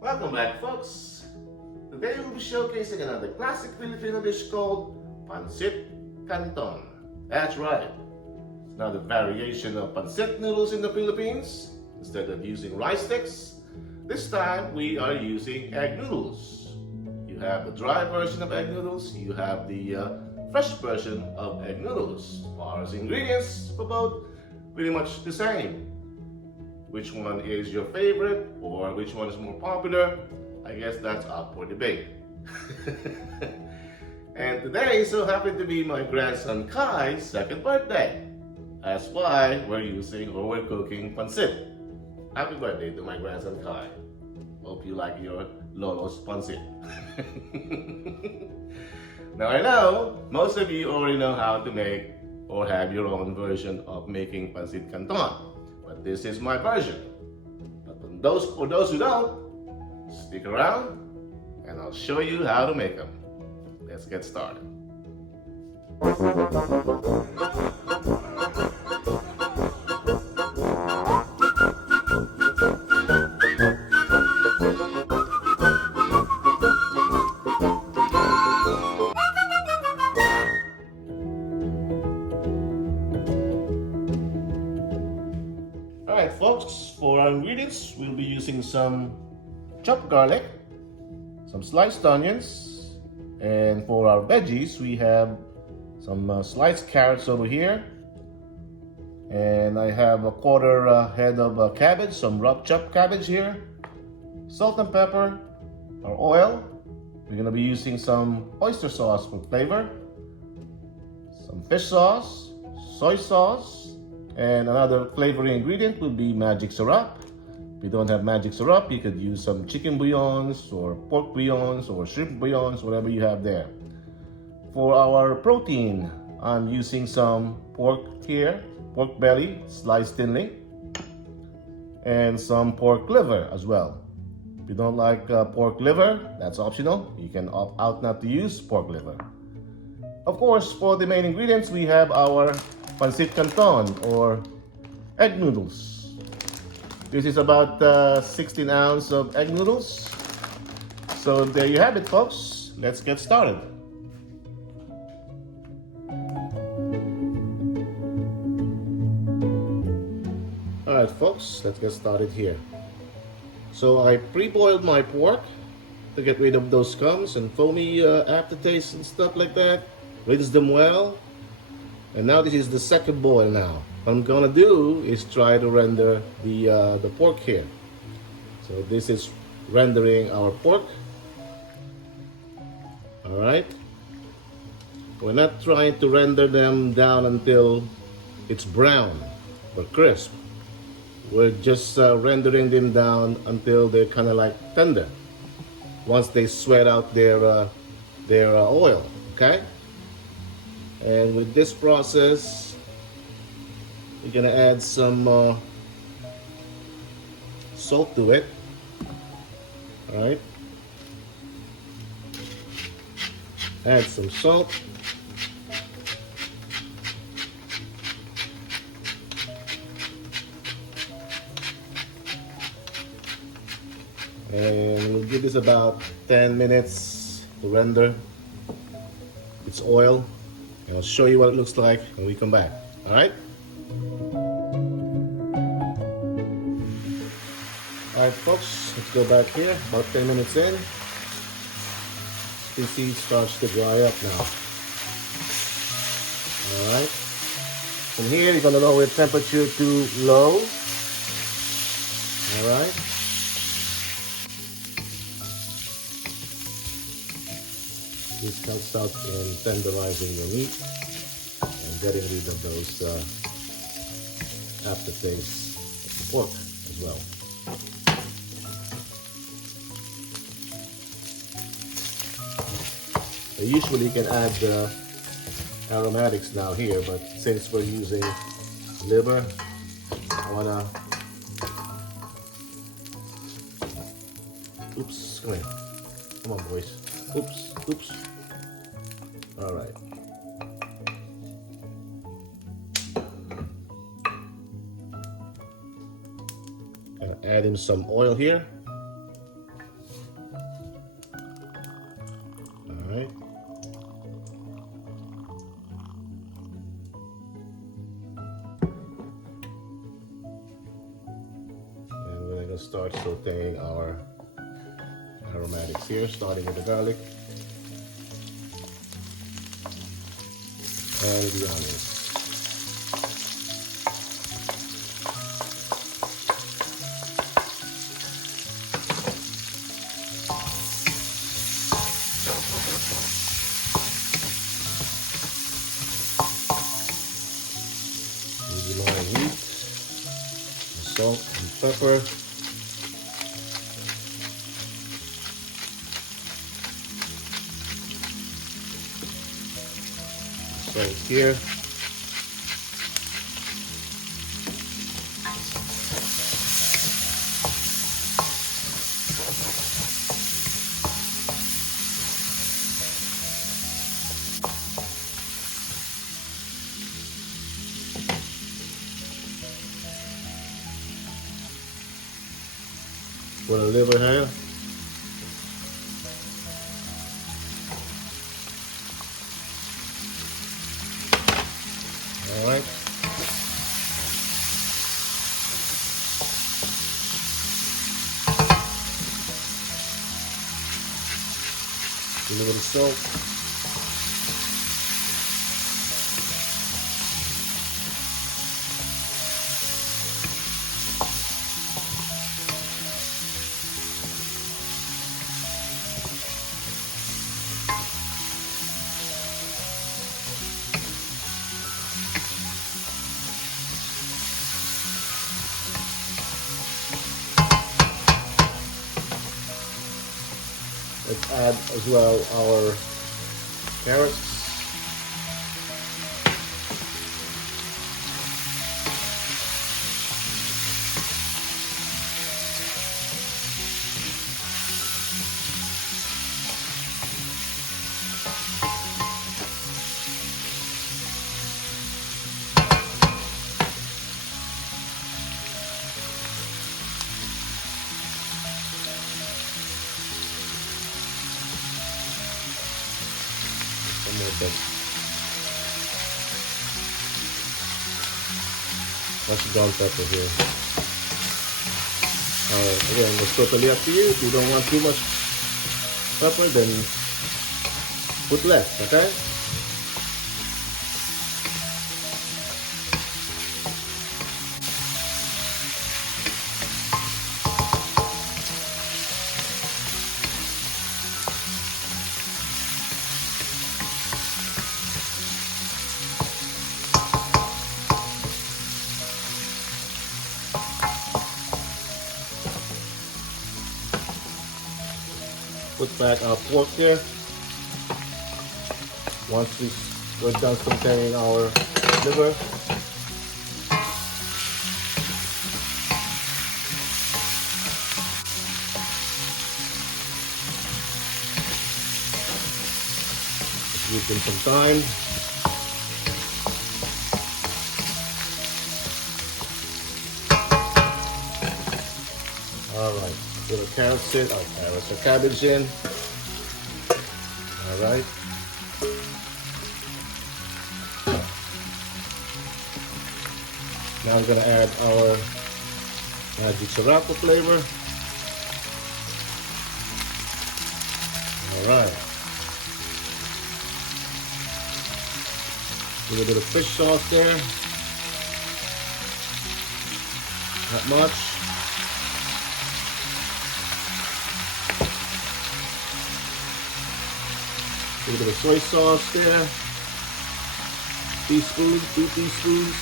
Welcome back, folks. Today we'll be showcasing another classic Filipino dish called PANCIT CANTON. That's right. It's another variation of pancit noodles in the Philippines. Instead of using rice sticks, this time we are using egg noodles. You have the dry version of egg noodles, you have the fresh version of egg noodles. As far as ingredients for both, pretty much the same. Which one is your favorite or which one is more popular? I guess that's up for debate. And today so happened to be my grandson Kai's second birthday. That's why we're cooking pancit. Happy birthday to my grandson Kai. Hope you like your Lolo's pancit. Now I know most of you already know how to make or have your own version of making pancit canton. But this is my version. But for those who don't, stick around and I'll show you how to make them. Let's get started. Alright folks, for our ingredients, we'll be using some chopped garlic, some sliced onions, and for our veggies, we have some sliced carrots over here, and I have a quarter head of cabbage, some rough chopped cabbage here, salt and pepper, our oil. We're going to be using some oyster sauce for flavor, some fish sauce, soy sauce, and another flavoring ingredient will be magic syrup. If you don't have magic syrup, you could use some chicken bouillons or pork bouillons or shrimp bouillons, whatever you have there. For our protein, I'm using some pork here, pork belly, sliced thinly, and some pork liver as well. If you don't like pork liver, that's optional. You can opt out not to use pork liver. Of course, for the main ingredients, we have our pancit canton or egg noodles. This is about 16 ounces of egg noodles. So there you have it, folks. Let's get started. Alright folks, let's get started here. So I pre-boiled my pork to get rid of those scums and foamy aftertaste and stuff like that. Rinse them well. And now this is the second boil now. What I'm gonna do is try to render the pork here. So this is rendering our pork. Alright. We're not trying to render them down until it's brown or crisp. We're just rendering them down until they're kind of like tender. Once they sweat out their oil, okay? And with this process, we're gonna add some salt to it. All right. Add some salt. And we'll give this about 10 minutes to render its oil. And I'll show you what it looks like when we come back. All right? All right, folks, let's go back here. About 10 minutes in. You can see it starts to dry up now. All right. From here, you're gonna lower the temperature to low. All right. This helps out in tenderizing your meat and getting rid of those aftertastes of the pork as well. So usually you can add aromatics now here, but since we're using liver, I wanna, oops, come here. Come on, boys. Oops, oops. All right. Gonna add in some oil here. start sauteing our aromatics here, starting with the garlic and the onions. Wheat, salt and pepper. Right here. Put a liver here. All right. A little salt. Let's add as well our carrots. That's ground pepper here. Again, it's totally up to you. If you don't want too much pepper, then put less, okay? Put back our pork here. Once we're done sauteing our liver, give them some time. All right. Put our carrots in, our cabbage in. All right. Now I'm gonna add our magic Sriracha flavor. All right. A little bit of fish sauce there. Not much. A little bit of soy sauce there. Teaspoon, 2 teaspoons.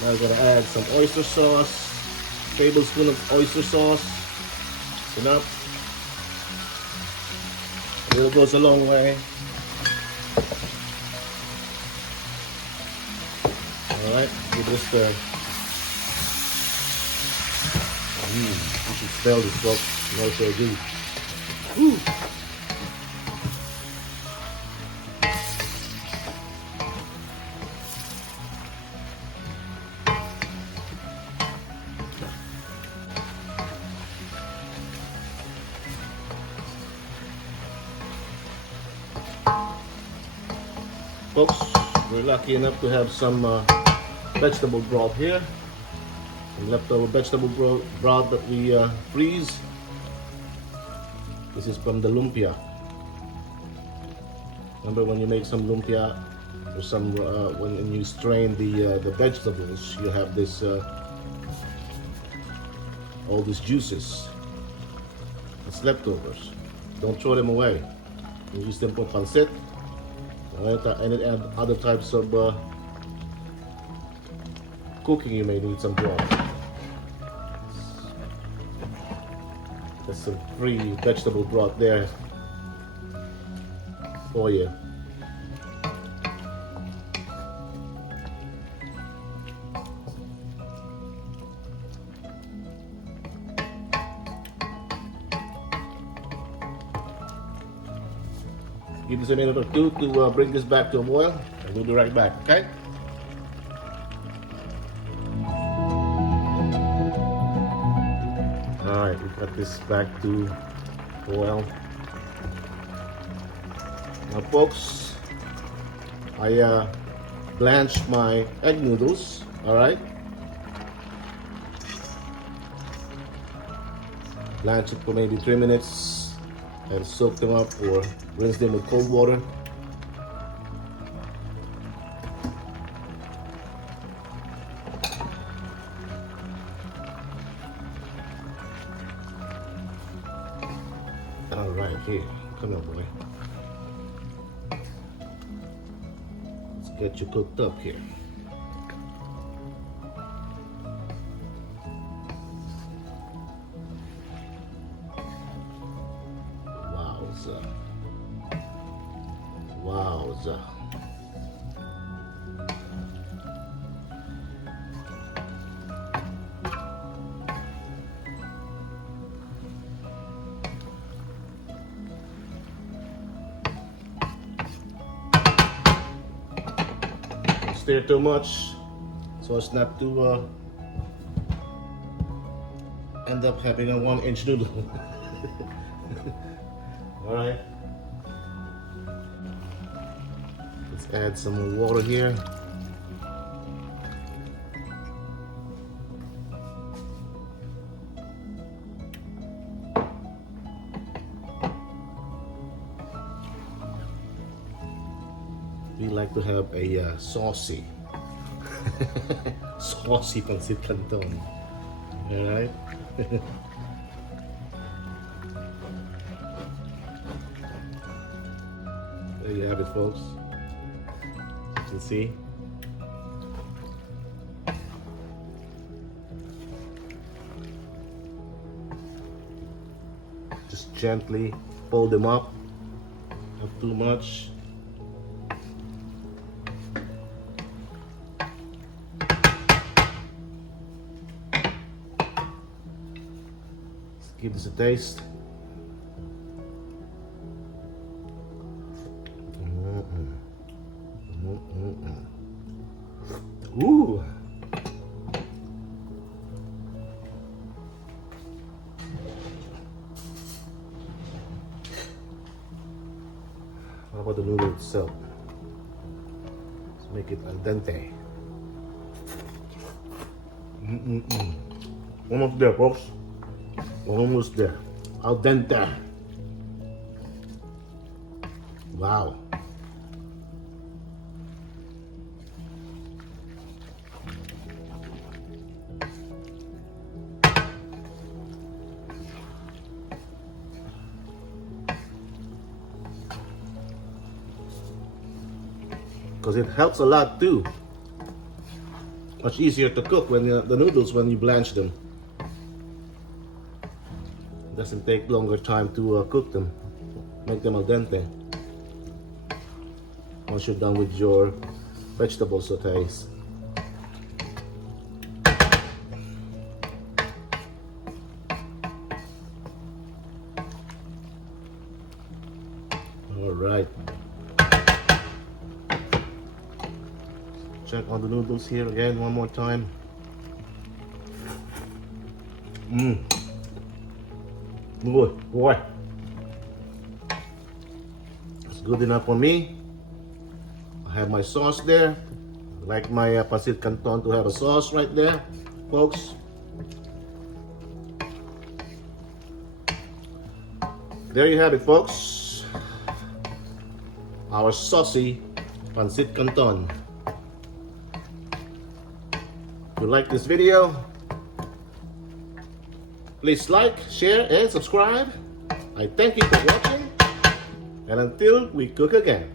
Now I'm gonna add some oyster sauce. Tablespoon of oyster sauce. Enough. A little goes a long way. All right, give this a stir. You should smell this, folks. No, so good. Woo. Folks, We're lucky enough to have some vegetable broth here. Some leftover vegetable broth that we freeze. This is from the lumpia. Remember when you make some lumpia or some when you strain the vegetables, you have this all these juices. It's leftovers. Don't throw them away. You use them for pancit and other types of cooking. You may need some broth. There's some free vegetable broth there for you. Give this a minute or two to bring this back to a boil, and we'll be right back, okay? Alright, we've got this back to boil. Now folks, I blanched my egg noodles, alright? Blanch it for maybe 3 minutes and soak them up or rinse them with cold water. All right, here, come on, boy. Let's get you cooked up here. Wowza. Wowza. Don't stir too much so as not to end up having a 1-inch noodle. All right. Let's add some more water here. We like to have a saucy, saucy pancit canton. All right. There you have it, folks. You can see. Just gently fold them up, not too much. Let's give this a taste. Ooh. How about the noodle itself? Let's make it al dente. Almost there, folks. Almost there. Al dente. Wow. Because it helps a lot too. Much easier to cook when the noodles when you blanch them. It doesn't take longer time to cook them, make them al dente. Once you're done with your vegetable sautés. All right. Check on the noodles here again one more time. Good, boy. It's good enough for me. I have my sauce there. I like my pancit canton to have a sauce right there, folks. There you have it, folks. Our saucy pancit canton. If you like this video, please like, share, and subscribe. I thank you for watching, and until we cook again.